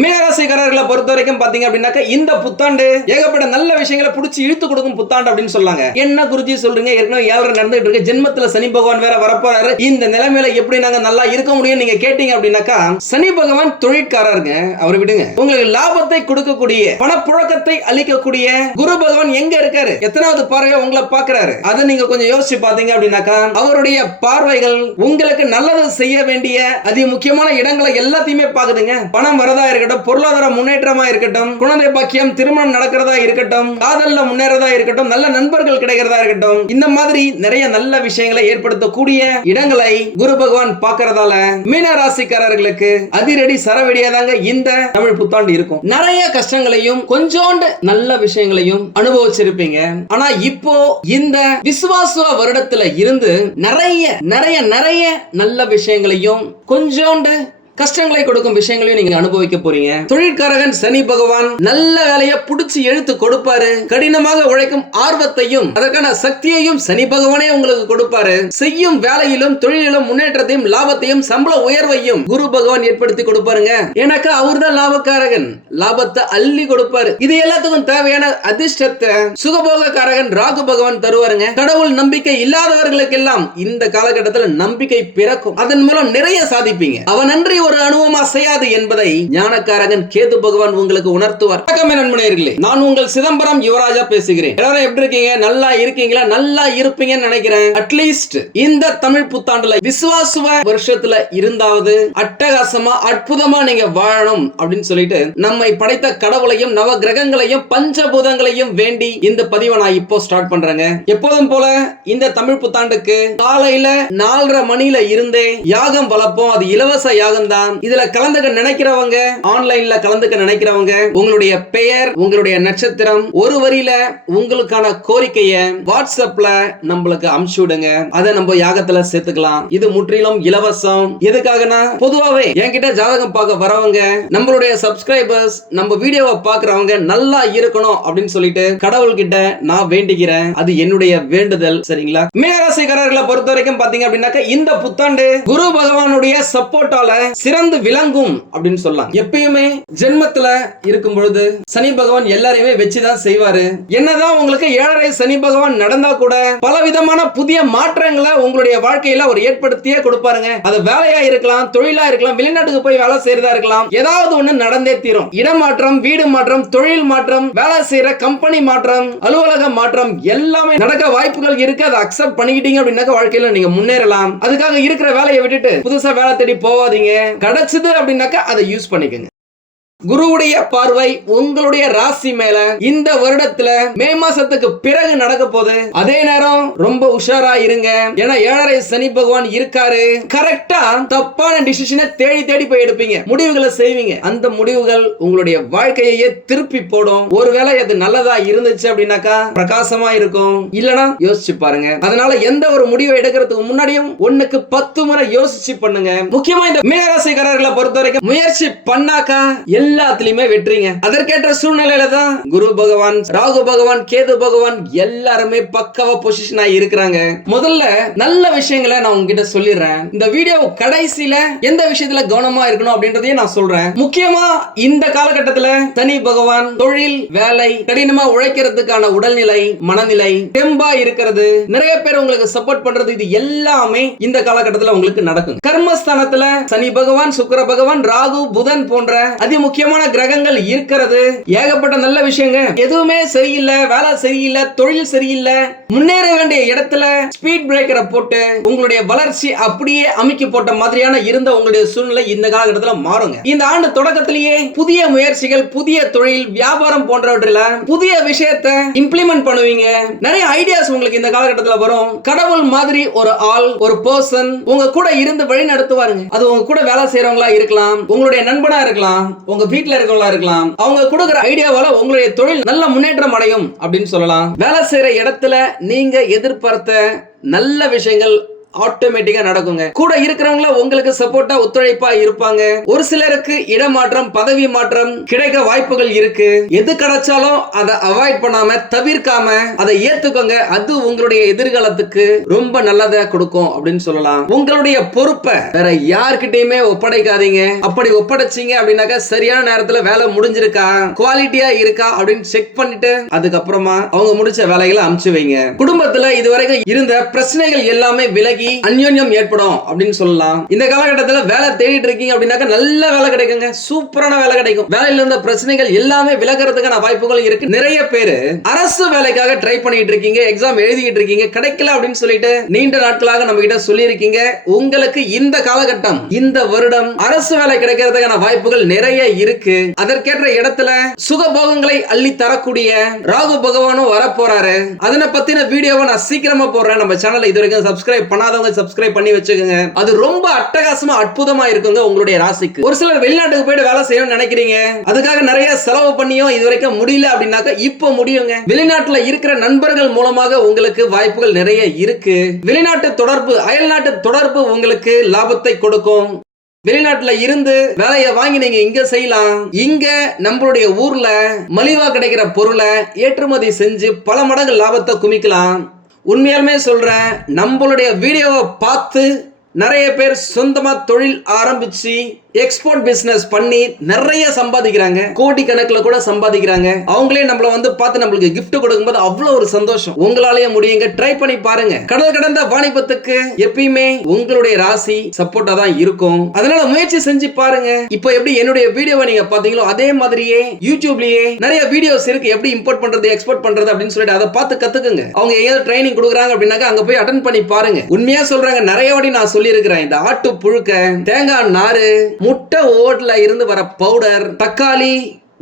மீனராசிக்காரர்களை பொறுத்த வரைக்கும் பாத்தீங்க அப்படின்னாக்க இந்த புத்தாண்டு ஏகப்பட்ட நல்ல விஷயங்களை புடிச்சு இழுத்து கொடுக்கும் புத்தாண்டு அப்படின்னு சொல்லாங்க என்ன குருஜி சொல்றீங்க? ஏற்கனவே ஏழரை நடந்துட்டு இருக்கு. ஜென்மத்துல சனி பகவான் வேற வரப்போறாரு. இந்த நிலைமையில எப்படி நாங்க நல்லா இருக்க முடியும் நீங்க கேட்டீங்க அப்படின்னாக்கா சனி பகவான் தொழிற்காரருங்க. அவர் விடுங்க. உங்களுக்கு லாபத்தை கொடுக்கக்கூடிய பணப்புழக்கத்தை அளிக்கக்கூடிய குரு பகவான் எங்க இருக்காரு? எத்தனாவது பார்வையை உங்களை பாக்குறாரு அதை நீங்க கொஞ்சம் யோசிச்சு பாத்தீங்க அப்படின்னாக்கா அவருடைய பார்வைகள் உங்களுக்கு நல்லது செய்ய வேண்டிய அதி முக்கியமான இடங்களை எல்லாத்தையுமே பாக்குதுங்க பணம் வரதா இருக்கு இருக்கட்டும் பொருளாதார முன்னேற்றமா இருக்கட்டும் குழந்தை பாக்கியம் திருமணம் நடக்கிறதா இருக்கட்டும் காதல்ல முன்னேறதா இருக்கட்டும் நல்ல நண்பர்கள் கிடைக்கிறதா இருக்கட்டும் இந்த மாதிரி நிறைய நல்ல விஷயங்களை ஏற்படுத்தக்கூடிய இடங்களை குரு பகவான் பார்க்கறதால மீன ராசிக்காரர்களுக்கு அதிரடி சரவெடியாதாங்க இந்த தமிழ் புத்தாண்டு இருக்கும். நிறைய கஷ்டங்களையும் கொஞ்சோண்டு நல்ல விஷயங்களையும் அனுபவிச்சிருப்பீங்க. ஆனா இப்போ இந்த விசுவாச வருடத்துல இருந்து நிறைய நிறைய நிறைய நல்ல விஷயங்களையும் கொஞ்சோண்டு கஷ்டங்களை கொடுக்கும் விஷயங்களையும் நீங்க அனுபவிக்க போறீங்க. தொழிற்காரகன் சனி பகவான் நல்ல வேலையை புடிச்சு எழுத்து கொடுப்பாரு. கடினமாக உழைக்கும் ஆர்வத்தையும் அதற்கான சக்தியையும் சனி பகவானே உங்களுக்கு கொடுப்பாரு. செய்யும் வேலையிலும் தொழிலிலும் முன்னேற்றத்தையும் லாபத்தையும் சம்பள உயர்வையும் குரு பகவான் ஏற்படுத்தி கொடுப்பாருங்க. எனக்கு அவர்தான் லாபக்காரகன். லாபத்தை அள்ளி கொடுப்பாரு. இது எல்லாத்துக்கும் தேவையான அதிர்ஷ்டத்தை சுகபோகக்காரகன் ராகு பகவான் தருவாருங்க. கடவுள் நம்பிக்கை இல்லாதவர்களுக்கெல்லாம் இந்த காலகட்டத்தில் நம்பிக்கை பிறக்கும். அதன் மூலம் நிறைய சாதிப்பீங்க. அவனன்றி ஒரு அணுவும் அசையாது என்பதை ஞானக்காரகன் கேது பகவான் உங்களுக்கு உணர்த்துவார். நண்பனர்களே நான் உங்கள் சிதம்பரம் யுவராஜா பேசுகிறேன். எல்லாரும் எப்படி இருக்கீங்க? நல்லா இருக்கீங்களா? நல்லா இருப்பீங்கன்னு நினைக்கிறேன். அட்லீஸ்ட் இந்த தமிழ் புத்தாண்டுல விசுவாசுவ வருஷத்துல இருந்தாவது அட்டகாசமா அற்புதமா நீங்க வாழணும் அப்படின்னு சொல்லிட்டு நம்மை படைத்த கடவுளையும் நவ கிரகங்களையும் பஞ்சபூதங்களையும் வேண்டி இந்த பதிவை நான் இப்போ ஸ்டார்ட் பண்றேங்க. எப்போதும் போல இந்த தமிழ் புத்தாண்டுக்கு காலையில நாலரை மணியில இருந்தே யாகம் வளர்ப்போம். அது இலவச யாகம் தான் இதுல கலந்துக்க நினைக்கிறவங்க ஆன்லைன்ல கலந்துக்க நினைக்கிறவங்க உங்களுடைய பெயர் உங்களுடைய நட்சத்திரம் ஒரு வரியில உங்களுக்கான கோரிக்கைய வாட்ஸ்அப்ல நம்மளுக்கு அமுச்சு விடுங்க. அதை நம்ம யாகத்துல சேர்த்துக்கலாம். இது முற்றிலும் இலவசம். எதுக்காகனா பொதுவாவே என்கிட்ட ஜாதகம் பார்க்க வரவங்க நம்மளுடைய சப்ஸ்கிரைபர்ஸ் நம்ம வீடியோவை பார்க்கறவங்க நல்லா இருக்கணும் அப்படின்னு சொல்லிட்டு கடவுள் கிட்ட நான் வேண்டிக்கிறேன் அது என்னுடைய வேண்டுதல் சரிங்களா? மீனராசிக்காரர்களை பொறுத்த வரைக்கும் பாத்தீங்க அப்படின்னாக்க இந்த புத்தாண்டு குரு பகவானுடைய சப்போர்ட்டால சிறந்து விளங்கும் அப்படின்னு சொல்லலாம் எப்பயுமே ஜென்மத்துல இருக்கும் பொழுது சனி பகவான் எல்லாரையுமே வச்சுதான் செய்வாரு. என்னதான் உங்களுக்கு ஏழரை சனி பகவான் நடந்தா கூட பல விதமான புதிய மாற்றங்களை உங்களுடைய வாழ்க்கையில அவர் ஏற்படுத்தியே கொடுப்பாருங்க. அது வேலையா இருக்கலாம் தொழிலா இருக்கலாம் வெளிநாட்டுக்கு போய் வேலை செய்யறதா இருக்கலாம் ஏதாவது ஒண்ணு நடந்தே தீரும். இடமாற்றம் வீடு மாற்றம் தொழில் மாற்றம் வேலை செய்யற கம்பெனி மாற்றம் அலுவலக மாற்றம் எல்லாமே நடக்க வாய்ப்புகள் இருக்கு. அதை அக்செப்ட் பண்ணிக்கிட்டீங்க அப்படின்னாக்க வாழ்க்கையில நீங்க முன்னேறலாம். அதுக்காக இருக்கிற வேலையை விட்டுட்டு புதுசா வேலை தேடி போவாதீங்க கிடைச்சது அப்படின்னாக்கா அதை யூஸ் பண்ணிக்கோங்க. குருவுடைய பார்வை உங்களுடைய ராசி மேல இந்த வருடத்துல மே மாசத்துக்கு பிறகு நடக்க போகுது. அதே நேரம் ரொம்ப உஷாரா இருங்க. ஏன்னா ஏழரை சனி பகவான் இருக்காரு. கரெக்டா தப்பான டிசிஷனை தேடி தேடி போய் எடுப்பீங்க. முடிவுகளை செய்வீங்க. அந்த முடிவுகள் உங்களுடைய வாழ்க்கையே திருப்பி போடும். ஒருவேளை அது நல்லதா இருந்துச்சு அப்படின்னாக்கா பிரகாசமா இருக்கும். இல்லனா யோசிச்சு பாருங்க. அதனால எந்த ஒரு முடிவை எடுக்கிறதுக்கு முன்னாடியும் ஒண்ணுக்கு பத்து முறை யோசிச்சு பண்ணுங்க. முக்கியமா இந்த மீனராசிக்காரர்களை பொறுத்த வரைக்கும் முயற்சி பண்ணாக்கா எல்லாத்துலயுமே வெற்றிங்க. அதற்கேற்ற சூழ்நிலையில தான் குரு பகவான் ராகு பகவான் கேது பகவான் எல்லாருமே பக்கவா பொசிஷன் ஆகி இருக்கிறாங்க. முதல்ல நல்ல விஷயங்களை நான் உங்ககிட்ட சொல்லிடுறேன். இந்த வீடியோ கடைசியில எந்த விஷயத்துல கவனமா இருக்கணும் அப்படின்றதையும் நான் சொல்றேன். முக்கியமா இந்த காலகட்டத்துல சனி பகவான் தொழில் வேலை கடினமா உழைக்கிறதுக்கான உடல்நிலை மனநிலை தெம்பா இருக்கிறது. நிறைய பேர் உங்களுக்கு சப்போர்ட் பண்றது இது எல்லாமே இந்த காலகட்டத்துல உங்களுக்கு நடக்கும் கர்மஸ்தானத்துல சனி பகவான் சுக்கர பகவான் ராகு புதன் போன்ற அதிமுக்கிய முக்கியமான கிரகங்கள் இருக்கிறது. ஏகப்பட்ட நல்ல விஷயங்க. எதுவுமே சரியில்லை வேலை சரியில்லை தொழில் சரியில்லை. முன்னேற வேண்டிய இடத்துல ஸ்பீட் பிரேக்கரை போட்டு உங்களுடைய வளர்ச்சி அப்படியே அமைக்கி போட்ட மாதிரியான இருந்த உங்களுடைய சூழ்நிலை இந்த காலகட்டத்துல மாறுங்க. இந்த ஆண்டு தொடக்கத்திலேயே புதிய முயற்சிகள் புதிய தொழில் வியாபாரம் போன்றவற்றில புதிய விஷயத்தை இம்ப்ளிமெண்ட் பண்ணுவீங்க. நிறைய ஐடியாஸ் உங்களுக்கு இந்த காலகட்டத்துல வரும். கடவுள் மாதிரி ஒரு ஆள் ஒரு பர்சன் உங்க கூட இருந்து வழி நடத்துவாருங்க அது உங்க கூட வேலை செய்யறவங்களா இருக்கலாம். உங்களுடைய நண்பனா இருக்கலாம். உங்க வீட்ல இருக்கவங்களா இருக்கலாம். அவங்க கொடுக்குற ஐடியாவால உங்களுடைய தொழில் நல்ல முன்னேற்றம் அடையும் அப்படின்னு சொல்லலாம். வேலை செய்யற இடத்துல நீங்க எதிர்பார்த்த நல்ல விஷயங்கள் ஆட்டோமேட்டிக்கா நடக்குங்க. கூட இருக்கிறவங்கள உங்களுக்கு சப்போர்ட்டா ஒத்துழைப்பா இருப்பாங்க. ஒரு சிலருக்கு இடமாற்றம் பதவி மாற்றம் கிடைக்க வாய்ப்புகள் இருக்கு. எது கிடைச்சாலும் அதை அவாய்ட் பண்ணாம தவிர்க்காம அதை ஏத்துக்கோங்க. அது உங்களுடைய எதிர்காலத்துக்கு ரொம்ப நல்லதை கொடுக்கும் அப்படின்னு சொல்லலாம். உங்களுடைய பொறுப்பை வேற யார்கிட்டயுமே ஒப்படைக்காதீங்க. அப்படி ஒப்படைச்சீங்க அப்படின்னாக்கா சரியான நேரத்துல வேலை முடிஞ்சிருக்கா? குவாலிட்டியா இருக்கா? அப்படின்னு செக் பண்ணிட்டு அதுக்கப்புறமா அவங்க முடிச்ச வேலைகளை அமுச்சு வைங்க. குடும்பத்துல இதுவரைக்கும் இருந்த பிரச்சனைகள் எல்லாமே விலகி அந்யோன்யம் ஏற்படும் அப்படின்னு சொல்லலாம். இந்த காலகட்டத்துல வேலை தேடிட்டு இருக்கீங்க அப்படின்னாக்கா நல்ல வேலை கிடைக்குங்க. சூப்பரான வேலை கிடைக்கும். வேலையில இருந்த பிரச்சனைகள் எல்லாமே விலகிறதுக்கான வாய்ப்புகள் இருக்கு. நிறைய பேரு அரசு வேலைக்காக ட்ரை பண்ணிட்டு இருக்கீங்க. எக்ஸாம் எழுதிட்டு இருக்கீங்க. கிடைக்கல அப்படின்னு சொல்லிட்டு நீண்ட நாட்களாக நம்ம கிட்ட சொல்லியிருக்கீங்க. உங்களுக்கு இந்த காலகட்டம் இந்த வருடம் அரசு வேலை கிடைக்கிறதுக்கான வாய்ப்புகள் நிறைய இருக்கு. அதற்கேற்ற இடத்துல சுகபோகங்களை அள்ளி தரக்கூடிய ராகு பகவானும் வர போறாரு அதனை பத்தின வீடியோவை நான் சீக்கிரமா போடுறேன். நம்ம சேனலை இது வரைக்கும் சப்ஸ்கிரைப் பண்ணாதவங்க சப்ஸ்கிரைப் பண்ணி வச்சுக்கோங்க. அது ரொம்ப அட்டகாசமா அற்புதமா இருக்குங்க உங்களுடைய ராசிக்கு. ஒரு சிலர் வெளிநாட்டுக்கு போயிட்டு வேலை செய்யணும்னு நினைக்கிறீங்க. அதுக்காக நிறைய செலவு பண்ணியும் இது வரைக்கும் முடியல அப்படின்னாக்க இப்போ முடியுங்க. வெளிநாட்டுல இருக்கிற நண்பர்கள் மூலமாக உங்களுக்கு வாய்ப்புகள் நிறைய இருக்கு. வெளிநாட்டு தொடர்பு அயல்நாட்டு தொடர்பு உங்களுக்கு லாபத்தை கொடுக்கும். வெளிநாட்டுல இருந்து வேலையை வாங்கி நீங்க இங்க செய்யலாம். இங்க நம்மளுடைய ஊர்ல மலிவா கிடைக்கிற பொருளை ஏற்றுமதி செஞ்சு பல மடங்கு லாபத்தை குமிக்கலாம். உண்மையாலுமே சொல்கிறேன் நம்மளுடைய வீடியோவை பார்த்து நிறைய பேர் சொந்தமாக தொழில் ஆரம்பிச்சு எக்ஸ்போர்ட் பிசினஸ் பண்ணி நிறைய சம்பாதிக்கிறாங்க. கோடி கணக்குல கூட சம்பாதிக்கிறாங்க. அவங்களே நம்மள வந்து பார்த்து நம்மளுக்கு கிஃப்ட் கொடுக்கும்போது அவ்வளவு ஒரு சந்தோஷம். உங்களாலேயே முடியுங்க. ட்ரை பண்ணி பாருங்க. கடல் கடந்த வாணிபத்துக்கு எப்பயுமே உங்களுடைய ராசி சப்போர்ட்டா தான் இருக்கும். அதனால முயற்சி செஞ்சு பாருங்க. இப்போ எப்படி என்னுடைய வீடியோவை நீங்க பாத்தீங்களோ அதே மாதிரியே யூடியூப்லயே நிறைய வீடியோஸ் இருக்கு. எப்படி இம்போர்ட் பண்றது எக்ஸ்போர்ட் பண்றது அப்படின்னு சொல்லிட்டு அதை பார்த்து கத்துக்குங்க. அவங்க ஏதாவது ட்ரைனிங் கொடுக்குறாங்க அப்படின்னாக்க அங்க போய் அட்டன் பண்ணி பாருங்க. உண்மையா சொல்றாங்க நிறைய வாட்டி நான் சொல்லியிருக்கிறேன். இந்த ஆட்டு புழுக்க தேங்காய் நாறு முட்டை ஓட்ல இருந்து வர பவுடர் தக்காளி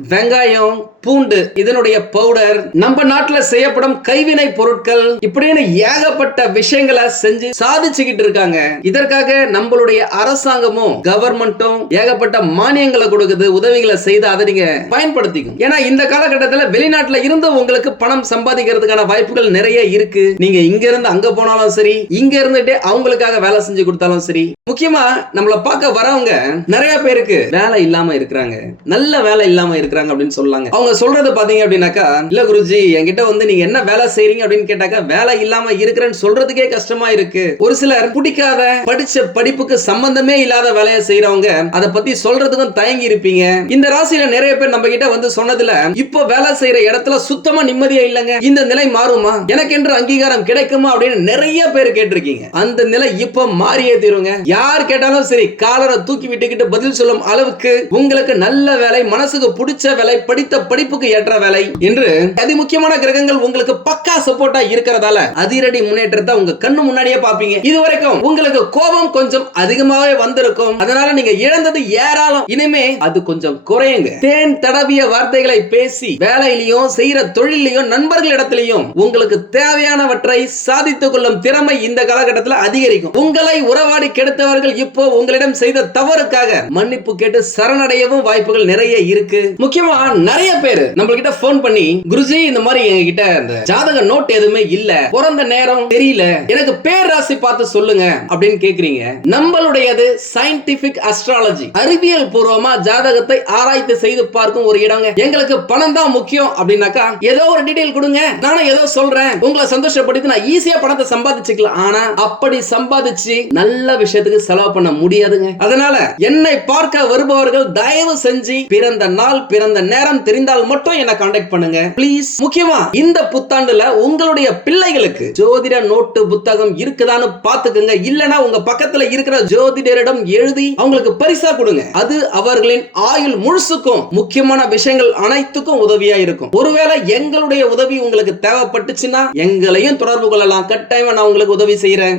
வெங்காயம் பூண்டு இதனுடைய பவுடர் நம்ம நாட்டுல செய்யப்படும் கைவினை பொருட்கள் இப்படின்னு ஏகப்பட்ட விஷயங்களை செஞ்சு சாதிச்சுக்கிட்டு இருக்காங்க. இதற்காக நம்மளுடைய அரசாங்கமும் கவர்மெண்ட்டும் ஏகப்பட்ட மானியங்களை கொடுக்குது உதவிகளை செய்து அதை நீங்க பயன்படுத்திக்கும் ஏன்னா இந்த காலகட்டத்தில் வெளிநாட்டுல இருந்து உங்களுக்கு பணம் சம்பாதிக்கிறதுக்கான வாய்ப்புகள் நிறைய இருக்கு. நீங்க இங்க இருந்து அங்க போனாலும் சரி இங்க இருந்துட்டே அவங்களுக்காக வேலை செஞ்சு கொடுத்தாலும் சரி முக்கியமா நம்மள பார்க்க வரவங்க நிறைய பேருக்கு வேலை இல்லாம இருக்கிறாங்க. நல்ல வேலை இல்லாம இருக்கிறாங்க அப்படின்னு சொல்லாங்க. அவங்க சொல்றது பாத்தீங்க அப்படின்னாக்கா இல்ல குருஜி என்கிட்ட வந்து நீங்க என்ன வேலை செய்றீங்க? அப்படின்னு கேட்டாக்க வேலை இல்லாம இருக்கிறேன்னு சொல்றதுக்கே கஷ்டமா இருக்கு. ஒரு சிலர் பிடிக்காத படிச்ச படிப்புக்கு சம்பந்தமே இல்லாத வேலையை செய்யறவங்க அதை பத்தி சொல்றதுக்கும் தயங்கி இருப்பீங்க. இந்த ராசியில நிறைய பேர் நம்ம கிட்ட வந்து சொன்னதுல இப்ப வேலை செய்யற இடத்துல சுத்தமா நிம்மதியா இல்லைங்க. இந்த நிலை மாறுமா? எனக்கு என்று அங்கீகாரம் கிடைக்குமா? அப்படின்னு நிறைய பேர் கேட்டிருக்கீங்க. அந்த நிலை இப்போ மாறியே தீருங்க. யார் கேட்டாலும் சரி காலரை தூக்கி விட்டுக்கிட்டு பதில் சொல்லும் அளவுக்கு உங்களுக்கு நல்ல வேலை மனசுக்கு பிடிச்ச வேலை படித்த படிப்புக்கு ஏற்ற வேலை. என்று அதி முக்கியமான கிரகங்கள் உங்களுக்கு பக்கா சப்போர்ட்டா இருக்கிறதால அதிரடி முன்னேற்றத்தை உங்க கண்ணு முன்னாடியே பாப்பீங்க இது வரைக்கும் உங்களுக்கு கோபம் கொஞ்சம் அதிகமாவே வந்திருக்கும். அதனால நீங்க இழந்தது ஏராளம். இனிமே அது கொஞ்சம் குறையுங்க. தேன் தடவிய வார்த்தைகளை பேசி வேலையிலையும் செய்யற தொழிலையும் நண்பர்களிடத்திலையும் உங்களுக்கு தேவையானவற்றை சாதித்துக் கொள்ளும் திறமை இந்த காலகட்டத்தில் அதிகரிக்கும். உங்களை உறவாடி கெடுத்தவர்கள் இப்போ உங்களிடம் செய்த தவறுக்காக மன்னிப்பு கேட்டு சரணடையவும் வாய்ப்புகள் நிறைய இருக்கு. முக்கியமா நிறைய பேர் நம்ம கிட்ட போன் பண்ணி குருஜி இந்த மாதிரி எங்ககிட்ட இந்த ஜாதக நோட் எதுவுமே இல்ல பிறந்த நேரம் தெரியல எனக்கு பேர் ராசி பார்த்து சொல்லுங்க அப்படின்னு கேக்குறீங்க. நம்மளுடையது சயின்டிபிக் அஸ்ட்ராலஜி அறிவியல் பூர்வமா ஜாதகத்தை ஆராய்ச்சி செய்து பார்க்கும் ஒரு இடங்க. எங்களுக்கு பணம் தான் முக்கியம் அப்படின்னாக்கா ஏதோ ஒரு டீடைல் கொடுங்க. நானும் ஏதோ சொல்றேன். உங்களை சந்தோஷப்படுத்தி நான் ஈஸியா பணத்தை சம்பாதிச்சுக்கலாம். ஆனா அப்படி சம்பாதிச்சு நல்ல விஷயத்துக்கு செலவு பண்ண முடியாதுங்க. அதனால என்னை பார்க்க வருபவர்கள் தயவு செஞ்சு பிறந்த நாள் பிறந்த நேரம் தெரிந்தால் மட்டும் என்ன காண்டாக்ட் பண்ணுங்க. ப்ளீஸ் முக்கியமா இந்த புத்தாண்டுல உங்களுடைய பிள்ளைகளுக்கு ஜோதிட நோட்டு புத்தகம் இருக்குதான்னு பாத்துக்கோங்க இல்லனா உங்க பக்கத்துல இருக்கிற ஜோதிடரிடம் எழுதி அவங்களுக்கு பரிசா கொடுங்க. அது அவர்களின் ஆயுள் முழுசுக்கும் முக்கியமான விஷயங்கள் அனைத்துக்கும் உதவியா இருக்கும். ஒருவேளை எங்களுடைய உதவி உங்களுக்கு தேவைப்பட்டுச்சுன்னா எங்களையும் தொடர்பு கொள்ளலாம். கட்டாயமா நான் உங்களுக்கு உதவி செய்யறேன்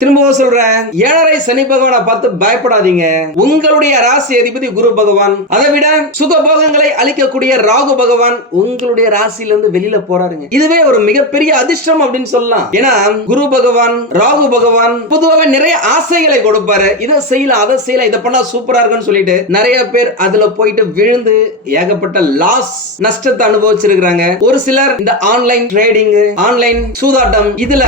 திரும்பவும் சொல்றேன். ஏழரை சனி பகவானை பார்த்து பயப்படாதீங்க. உங்களுடைய ராசி அதிபதி குரு பகவான். அதை விட சுகபோகங்களை அளிக்கக்கூடிய ராகு பகவான் உங்களுடைய ராசியில இருந்து வெளியில போறாருங்க. இதுவே ஒரு மிகப்பெரிய அதிர்ஷ்டம் அப்படின்னு சொல்லலாம். ஏன்னா குரு பகவான் ராகு பகவான் பொதுவாக நிறைய ஆசைகளை கொடுப்பாரு. இதை செய்யலாம் அதை செய்யலாம் இதை பண்ணா சூப்பரா இருக்குன்னு சொல்லிட்டு நிறைய பேர் அதுல போயிட்டு விழுந்து ஏகப்பட்ட லாஸ் நஷ்டத்தை அனுபவிச்சிருக்கிறாங்க. ஒரு சிலர் இந்த ஆன்லைன் ட்ரேடிங் ஆன்லைன் சூதாட்டம் இதுல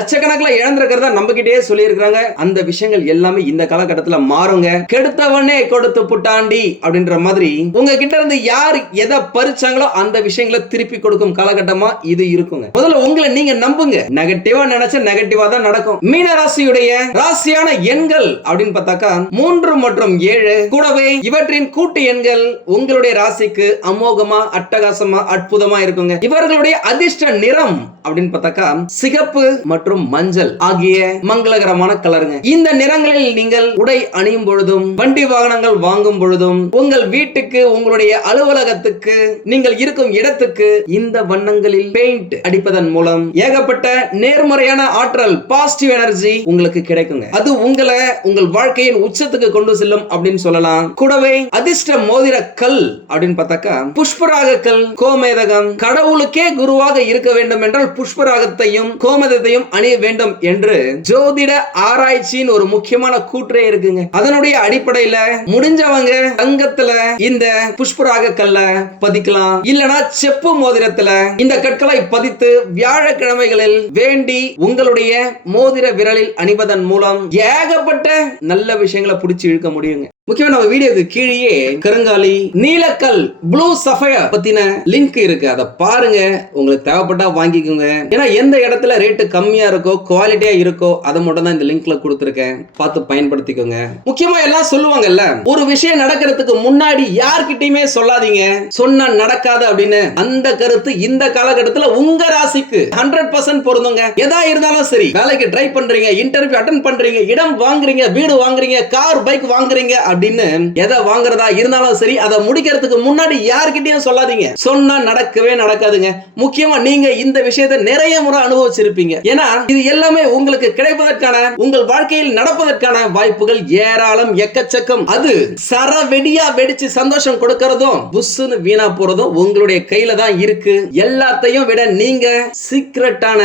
லட்சக்கணக்கில் இழந்திருக்கிறதா நம்பிக்கிட்டே முன்கூட்டியே சொல்லியிருக்கிறாங்க. அந்த விஷயங்கள் எல்லாமே இந்த காலகட்டத்தில் மாறுங்க. கெடுத்தவனே கொடுத்து புட்டாண்டி அப்படின்ற மாதிரி உங்ககிட்ட இருந்து யார் எதை பறிச்சாங்களோ அந்த விஷயங்களை திருப்பி கொடுக்கும் காலகட்டமா இது இருக்குங்க. முதல்ல உங்களை நீங்க நம்புங்க. நெகட்டிவா நினைச்ச நெகட்டிவா தான் நடக்கும். மீன ராசியுடைய ராசியான எண்கள் அப்படின்னு பார்த்தாக்கா மூன்று மற்றும் ஏழு கூடவே இவற்றின் கூட்டு எண்கள் உங்களுடைய ராசிக்கு அமோகமா அட்டகாசமா அற்புதமா இருக்குங்க. இவர்களுடைய அதிர்ஷ்ட நிறம் அப்படின்னு பார்த்தாக்கா சிகப்பு மற்றும் மஞ்சள் ஆகிய மங்க மங்களகரமான கலருங்க. இந்த நிறங்களில் நீங்கள் உடை அணியும் பொழுதும் வண்டி வாகனங்கள் வாங்கும் பொழுதும் உங்கள் வீட்டுக்கு உங்களுடைய அலுவலகத்துக்கு நீங்கள் இருக்கும் இடத்துக்கு இந்த வண்ணங்களில் பெயிண்ட் அடிப்பதன் மூலம் ஏகப்பட்ட நேர்மறையான ஆற்றல் பாசிட்டிவ் எனர்ஜி உங்களுக்கு கிடைக்குங்க. அது உங்களை உங்கள் வாழ்க்கையின் உச்சத்துக்கு கொண்டு செல்லும் அப்படின்னு சொல்லலாம். கூடவே அதிர்ஷ்ட மோதிர கல் அப்படின்னு பார்த்தாக்கா புஷ்பராக கல் கோமேதகம் கடவுளுக்கே குருவாக இருக்க வேண்டும் என்றால் புஷ்பராகத்தையும் கோமதத்தையும் அணிய வேண்டும் என்று ஜோ ஜோதிட ஆராய்ச்சியின் ஒரு முக்கியமான கூற்றே இருக்குங்க. அதனுடைய அடிப்படையில முடிஞ்சவங்க தங்கத்துல இந்த புஷ்பராக கல்ல பதிக்கலாம். இல்லனா செப்பு மோதிரத்துல இந்த கற்களை பதித்து வியாழக்கிழமைகளில் வேண்டி உங்களுடைய மோதிர விரலில் அணிவதன் மூலம் ஏகப்பட்ட நல்ல விஷயங்களை பிடிச்சி இழுக்க முடியுங்க. முக்கியமா நம்ம வீடியோக்கு கீழேயே கருங்காலி நீலக்கல் ப்ளூ சஃபயர் பத்தின லிங்க் இருக்கு. அதை பாருங்க. உங்களுக்கு தேவைப்பட்டா வாங்கிக்கோங்க. ஏன்னா எந்த இடத்துல ரேட்டு கம்மியா இருக்கோ குவாலிட்டியா இருக்கோ அதை மட்டும் தான் இந்த லிங்க்ல கொடுத்துருக்கேன். பார்த்து பயன்படுத்திக்கோங்க. முக்கியமா எல்லாம் சொல்லுவாங்கல்ல ஒரு விஷயம் நடக்கிறதுக்கு முன்னாடி யார்கிட்டயுமே சொல்லாதீங்க. சொன்னா நடக்காது அப்படின்னு. அந்த கருத்து இந்த காலகட்டத்துல உங்க ராசிக்கு ஹண்ட்ரட் பர்சன்ட் பொருந்துங்க. எதா இருந்தாலும் சரி வேலைக்கு ட்ரை பண்றீங்க இன்டர்வியூ அட்டன் பண்றீங்க இடம் வாங்குறீங்க வீடு வாங்குறீங்க கார் பைக் வாங்குறீங்க அப்படின்னு எதை வாங்குறதா இருந்தாலும் சரி அதை முடிக்கிறதுக்கு முன்னாடி யார்கிட்டயும் சொல்லாதீங்க. சொன்னா நடக்கவே நடக்காதுங்க. முக்கியமா நீங்க இந்த விஷயத்தை நிறைய முறை அனுபவிச்சிருப்பீங்க. ஏன்னா இது எல்லாமே உங்களுக்கு கிடைப்பதற்கான உங்கள் வாழ்க்கையில் நடப்பதற்கான வாய்ப்புகள் ஏராளம் எக்கச்சக்கம். அது சரவெடியா வெடிச்சு சந்தோஷம் கொடுக்கறதும் புஷ்ஷுன்னு வீணா போறதும் உங்களுடைய கையில தான் இருக்கு. எல்லாத்தையும் விட நீங்க சீக்ரெட்டான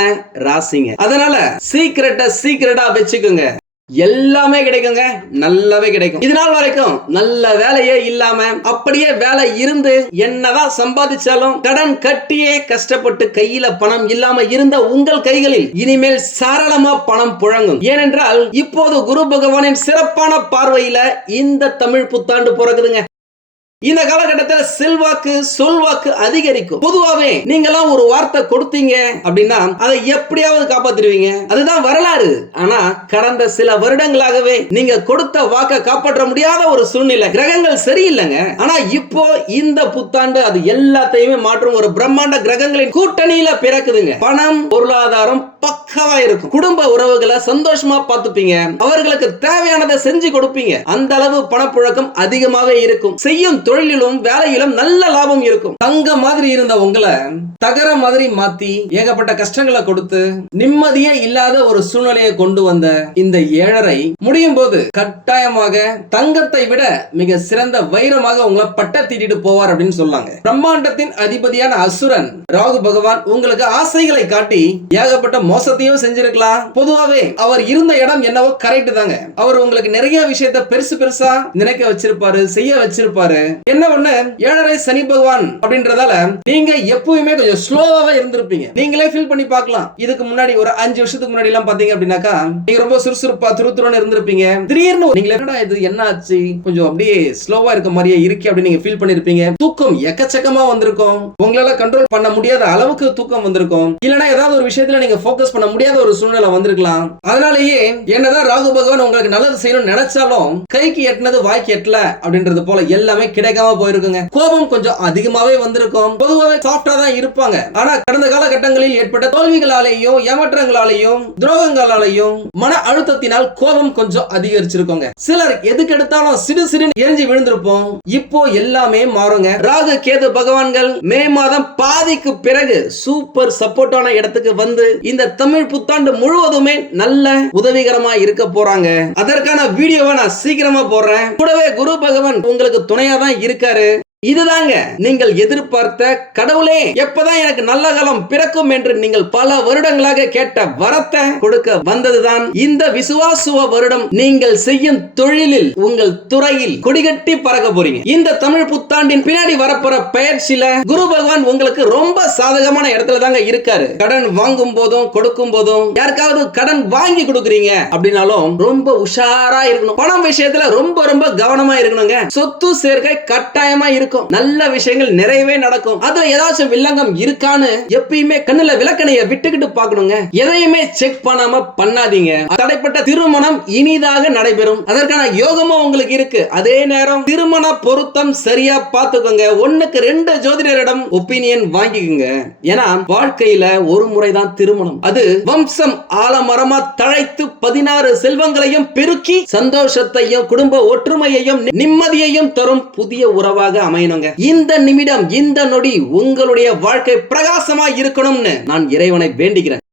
ராசிங்க. அதனால சீக்ரெட்டை சீக்ரெட்டா வச்சுக்கோங்க. எல்லாமே கிடைக்குங்க. நல்லாவே கிடைக்கும். இது நாள் வரைக்கும் நல்ல வேலையே இல்லாம அப்படியே வேலை இருந்து என்னதான் சம்பாதிச்சாலும் கடன் கட்டியே கஷ்டப்பட்டு கையில பணம் இல்லாம இருந்த உங்கள் கைகளில் இனிமேல் சாரளமா பணம் புழங்கும். ஏனென்றால் இப்போது குரு பகவானின் சிறப்பான பார்வையில இந்த தமிழ் புத்தாண்டு பிறகுதுங்க இந்த காலகட்டத்தில் செல்வாக்கு சொல்வாக்கு அதிகரிக்கும். பொதுவாவே நீங்களாம் ஒரு வார்த்தை கொடுத்தீங்க அப்படின்னா அதை எப்படியாவது காப்பாத்திருவீங்க அதுதான் வரலாறு. ஆனா கடந்த சில வருடங்களாகவே நீங்க கொடுத்த வாக்க காப்பாற்ற முடியாத ஒரு சூழ்நிலை. கிரகங்கள் சரியில்லைங்க. ஆனா இப்போ இந்த புத்தாண்டு அது எல்லாத்தையுமே மாற்றும் ஒரு பிரம்மாண்ட கிரகங்களின் கூட்டணியில பிறக்குதுங்க. பணம் பொருளாதாரம் பக்கவா இருக்கும். குடும்ப உறவுகளை சந்தோஷமா பார்த்துப்பீங்க. அவர்களுக்கு தேவையானதை செஞ்சு கொடுப்பீங்க. அந்த அளவு பணப்புழக்கம் அதிகமாவே இருக்கும். செய்யும் தொழிலிலும் வேலையிலும் நல்ல லாபம் இருக்கும். தங்க மாதிரி இருந்த உங்களை தகர மாதிரி மாத்தி ஏகப்பட்ட கஷ்டங்களை கொடுத்து நிம்மதியே இல்லாத ஒரு சூழ்நிலையை கொண்டு வந்த இந்த ஏழரை முடியும் போது கட்டாயமாக தங்கத்தை விட மிக சிறந்த வைரமாக உங்களை பட்ட தீட்டிட்டு போவார் அப்படின்னு சொல்லாங்க பிரம்மாண்டத்தின் அதிபதியான அசுரன் ராகு பகவான் உங்களுக்கு ஆசைகளை காட்டி ஏகப்பட்ட மோசத்தையும் செஞ்சிருக்கலாம். பொதுவாவே அவர் இருந்த இடம் என்னவோ கரெக்ட் தாங்க. அவர் உங்களுக்கு நிறைய விஷயத்த பெருசு பெருசா நினைக்க வச்சிருப்பாரு செய்ய வச்சிருப்பாரு. என்ன ஒண்ணு? ஏழரை சனி பகவான் அப்படின்றதால நீங்க எப்பவுமே கொஞ்சம் ஸ்லோவாவே இருந்திருப்பீங்க. நீங்களே ஃபீல் பண்ணி பார்க்கலாம். இதுக்கு முன்னாடி ஒரு அஞ்சு வருஷத்துக்கு முன்னாடி எல்லாம் பாத்தீங்க அப்படின்னாக்கா நீங்க ரொம்ப சுறுசுறுப்பா துருத்துருன்னு இருந்திருப்பீங்க. திடீர்னு நீங்க என்னடா இது என்ன ஆச்சு? கொஞ்சம் அப்படியே ஸ்லோவா இருக்க மாதிரியே இருக்கு அப்படின்னு நீங்க ஃபீல் பண்ணிருப்பீங்க. தூக்கம் எக்கச்சக்கமா வந்திருக்கும். உங்களால கண்ட்ரோல் பண்ண முடியாத அளவுக்கு தூக்கம் வந்திருக்கும். இல்லைன்னா ஏதாவது ஒரு விஷயத்துல நீங்க ஃபோக்கஸ் பண்ண முடியாத ஒரு சூழ்நிலை வந்திருக்கலாம். அதனாலேயே என்னதான் ராகு பகவான் உங்களுக்கு நல்லது செய்யணும்னு நினைச்சாலும் கைக்கு எட்டினது வாய்க்கு எட்டல அப்படின்றது போல எல்லாமே கிடைக்காம போயிருக்குங்க. கோபம் கொஞ்சம் அதிகமாவே வந்திருக்கும். பொதுவாகவே சாஃப்டா தான் இருப்பாங்க. ஆனா கடந்த காலகட்டங்களில் ஏற்பட்ட தோல்விகளாலேயும் ஏமாற்றங்களாலேயும் துரோகங்களாலேயும் மன அழுத்தத்தினால் கோபம் கொஞ்சம் அதிகரிச்சிருக்கோங்க. சிலர் எதுக்கு எடுத்தாலும் சிறு சிறு எரிஞ்சு விழுந்திருப்போம். இப்போ எல்லாமே மாறுங்க. ராகு கேது பகவான்கள் மே மாதம் பாதிக்கு பிறகு சூப்பர் சப்போர்ட்டான இடத்துக்கு வந்து இந்த தமிழ் புத்தாண்டு முழுவதுமே நல்ல உதவிகரமா இருக்க போறாங்க. அதற்கான வீடியோவை நான் சீக்கிரமா போடுறேன். கூடவே குரு பகவான் உங்களுக்கு துணையா தான் இருக்காரு. இதுதாங்க நீங்கள் எதிர்பார்த்த கடவுளே. எப்பதான் எனக்கு நல்ல காலம் பிறக்கும் என்று நீங்கள் பல வருடங்களாக கேட்ட வரத்தை கொடுக்க வந்ததுதான். இந்த விசுவாசுவ வருடம் நீங்கள் செய்யும் தொழிலில் உங்கள் துறையில் கொடிகட்டி பறக்க போறீங்க. இந்த தமிழ் புத்தாண்டின் பின்னாடி வரப்போற பயிற்சியில குரு பகவான் உங்களுக்கு ரொம்ப சாதகமான இடத்துல தாங்க இருக்காரு. கடன் வாங்கும் போதும் கொடுக்கும் போதும் யாருக்காவது கடன் வாங்கி கொடுக்குறீங்க அப்படின்னாலும் ரொம்ப உஷாரா இருக்கணும். பணம் விஷயத்துல ரொம்ப ரொம்ப கவனமா இருக்கணுங்க. சொத்து சேர்க்கை கட்டாயமா இருக்கும் இருக்கும் நல்ல விஷயங்கள் நிறையவே நடக்கும். அதுல ஏதாச்சும் வில்லங்கம் இருக்கான்னு எப்பயுமே கண்ணுல விளக்கணைய விட்டுக்கிட்டு பார்க்கணுங்க. எதையுமே செக் பண்ணாம பண்ணாதீங்க. தடைப்பட்ட திருமணம் இனிதாக நடைபெறும். அதற்கான யோகமும் உங்களுக்கு இருக்கு. அதே நேரம் திருமண பொருத்தம் சரியா பார்த்துக்கோங்க. ஒண்ணுக்கு ரெண்டு ஜோதிடரிடம் ஒப்பீனியன் வாங்கிக்கோங்க. ஏன்னா வாழ்க்கையில ஒரு முறைதான் திருமணம். அது வம்சம் ஆலமரமா தழைத்து பதினாறு செல்வங்களையும் பெருக்கி சந்தோஷத்தையும் குடும்ப ஒற்றுமையையும் நிம்மதியையும் தரும் புதிய உறவாக அமை அமையணுங்க. இந்த நிமிடம் இந்த நொடி உங்களுடைய வாழ்க்கை பிரகாசமா இருக்கணும்னு நான் இறைவனை வேண்டுகிறேன்.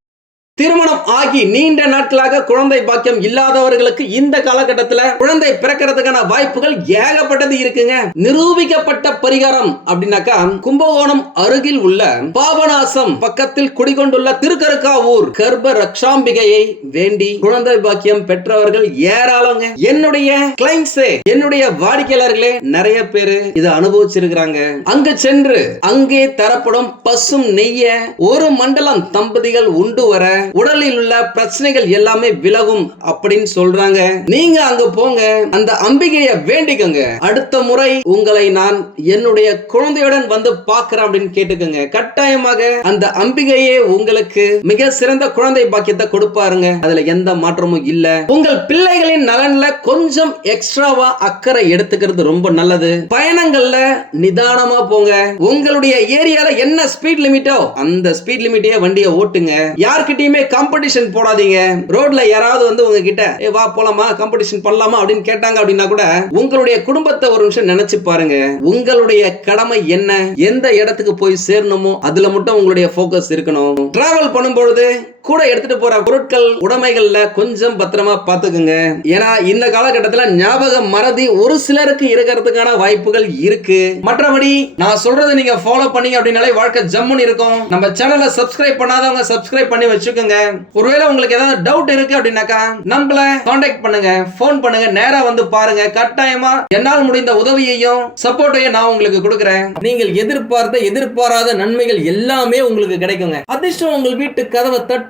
திருமணம் ஆகி நீண்ட நாட்களாக குழந்தை பாக்கியம் இல்லாதவர்களுக்கு இந்த காலகட்டத்தில் குழந்தை பிறக்கிறதுக்கான வாய்ப்புகள் ஏகப்பட்டது இருக்குங்க. நிரூபிக்கப்பட்ட பரிகாரம் அப்படின்னாக்கா கும்பகோணம் அருகில் உள்ள பாபநாசம் பக்கத்தில் குடிகொண்டுள்ள திருக்கருக்காவூர் கர்ப்ப ரக்ஷாம்பிகையை வேண்டி குழந்தை பாக்கியம் பெற்றவர்கள் ஏராளங்க. என்னுடைய கிளைண்ட்ஸே என்னுடைய வாடிக்கையாளர்களே நிறைய பேரு இதை அனுபவிச்சிருக்கிறாங்க. அங்கு சென்று அங்கே தரப்படும் பசும் நெய்ய ஒரு மண்டலம் தம்பதிகள் உண்டு வர உடலில் உள்ள பிரச்சனைகள் எல்லாமே விலகும் அப்படின்னு சொல்றாங்க. நீங்க அங்க போங்க. அந்த அம்பிகைய வேண்டிக்கோங்க. அடுத்த முறை உங்களை நான் என்னுடைய குழந்தையுடன் வந்து பாக்குறேன் அப்படின்னு கேட்டுக்கோங்க. கட்டாயமாக அந்த அம்பிகையே உங்களுக்கு மிக சிறந்த குழந்தை பாக்கியத்தை கொடுப்பாருங்க. அதுல எந்த மாற்றமும் இல்ல. உங்கள் பிள்ளைகளின் நலன்ல கொஞ்சம் எக்ஸ்ட்ராவா அக்கறை எடுத்துக்கிறது ரொம்ப நல்லது. பயணங்கள்ல நிதானமா போங்க. உங்களுடைய ஏரியால என்ன ஸ்பீட் லிமிட்டோ அந்த ஸ்பீட் லிமிட்டே வண்டியை ஓட்டுங்க. யார்கிட்டயுமே காம்படிஷன் போடாதீங்க. ரோட்ல யாராவது வந்து உங்ககிட்ட ஏ வா போலாமா? காம்படிஷன் பண்ணலாமா? அப்படின்னு கேட்டாங்க அப்படின்னா கூட உங்களுடைய குடும்பத்தை ஒரு நிமிஷம் நினைச்சு பாருங்க. உங்களுடைய கடமை என்ன? எந்த இடத்துக்கு போய் சேரணுமோ அதுல மட்டும் உங்களுடைய ஃபோக்கஸ் இருக்கணும். டிராவல் பண்ணும்பொழுது கூட எடுத்துட்டு போற பொருட்கள் உடைமைகள்ல கொஞ்சம் பத்திரமா பாத்துக்குங்க ஏன்னா இந்த காலகட்டத்துல ஞாபக மறதி ஒரு சிலருக்கு இருக்கிறதுக்கான வாய்ப்புகள் இருக்கு. மற்றபடி நான் சொல்றதை நீங்க ஃபாலோ பண்ணீங்க அப்படின்னாலே வாழ்க்கை ஜம்முன்னு இருக்கும். நம்ம சேனலை சப்ஸ்கிரைப் பண்ணாதவங்க சப்ஸ்கிரைப் பண்ணி வச்சுக்கோங்க. ஒருவேளை உங்களுக்கு ஏதாவது டவுட் இருக்கு அப்படின்னாக்கா நம்மள காண்டாக்ட் பண்ணுங்க. ஃபோன் பண்ணுங்க. நேரா வந்து பாருங்க. கட்டாயமா என்னால் முடிந்த உதவியையும் சப்போர்ட்டையும் நான் உங்களுக்கு கொடுக்குறேன். நீங்கள் எதிர்பார்த்த எதிர்பாராத நன்மைகள் எல்லாமே உங்களுக்கு கிடைக்குங்க. அதிர்ஷ்டம் உங்கள் வீட்டு கதவை